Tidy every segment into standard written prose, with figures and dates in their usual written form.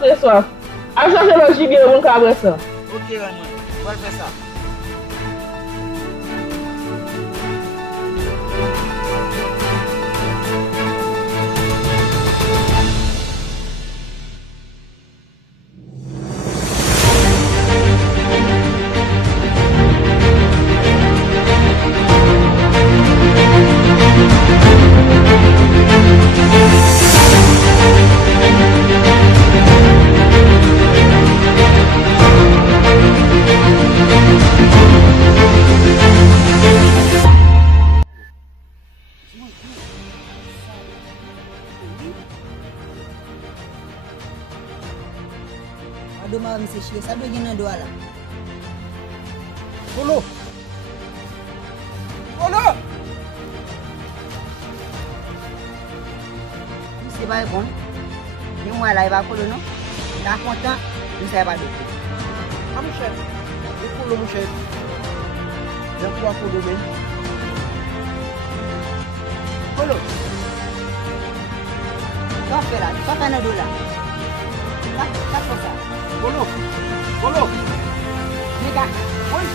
c'est ça. A chercher le gibier mon cabre ça. Ok, Rani, on va faire ça. Aduh malam si Syekh, sabi gina dua lah. Polo! Polo! Mesti baik pun. Ni moi lah iba polo no. Dah content, ni saya balik. Ah, mon chef. Le polo, mon chef. Viens pouvoir polo, mais. Polo! Kau fera, kau kena dulu lah. Tak susah. Polo! Polo! Ni dah. Oi.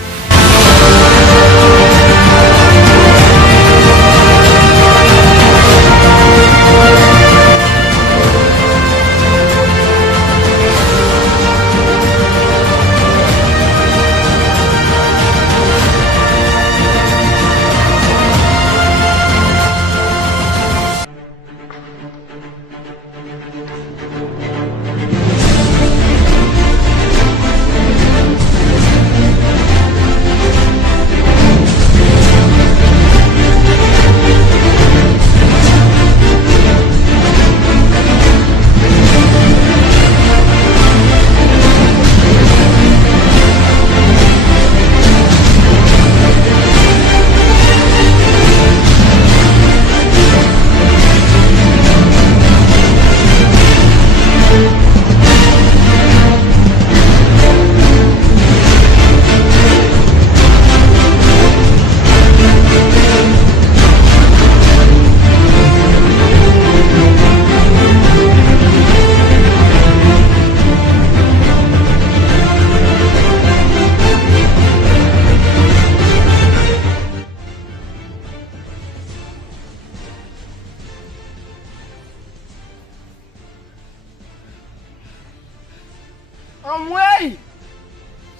Amway!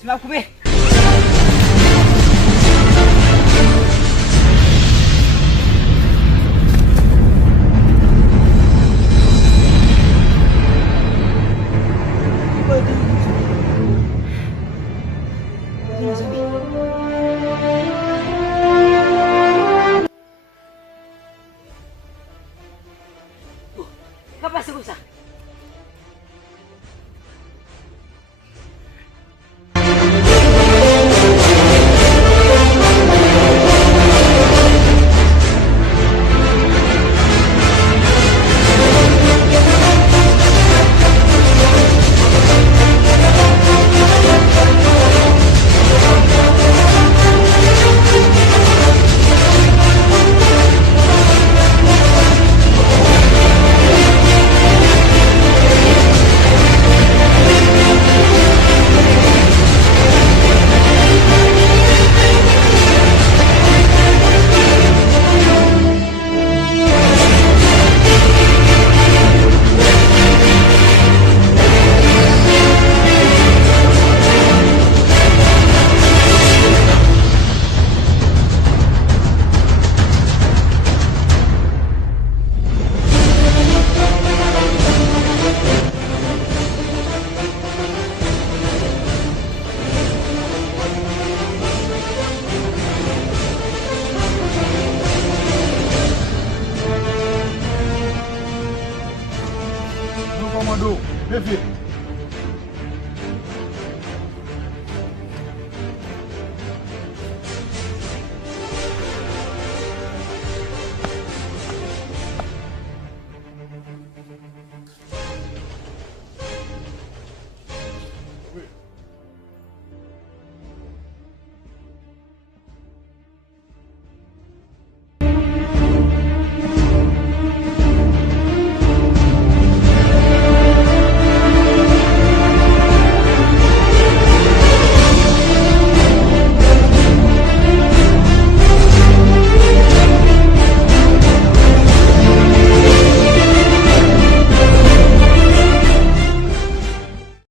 Sila coupé. Apa sih usah? Komando, vem ver.